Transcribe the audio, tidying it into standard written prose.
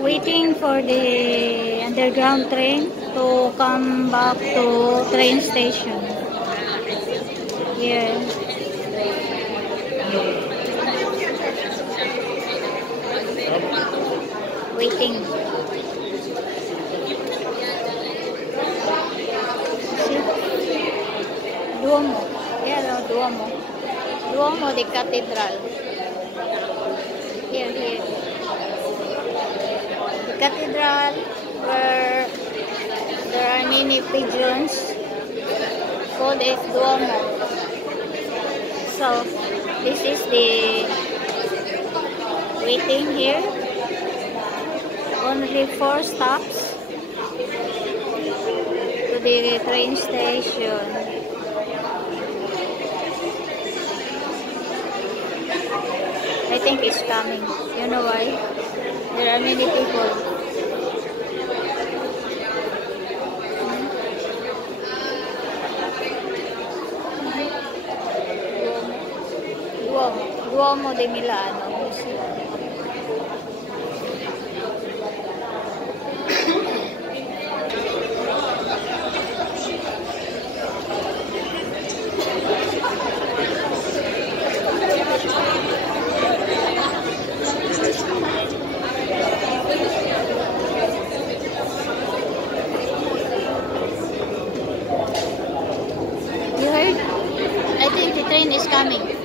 Waiting for the underground train to come back to train station. Yeah. Waiting. See? Duomo. Yeah, no, Duomo. Duomo de Cathedral. Here. The cathedral where there are many pigeons called it Duomo. So this is the waiting here. Only 4 stops to the train station. I think it's coming. You know why? There are many people. Duomo de Milano. You heard? I think the train is coming.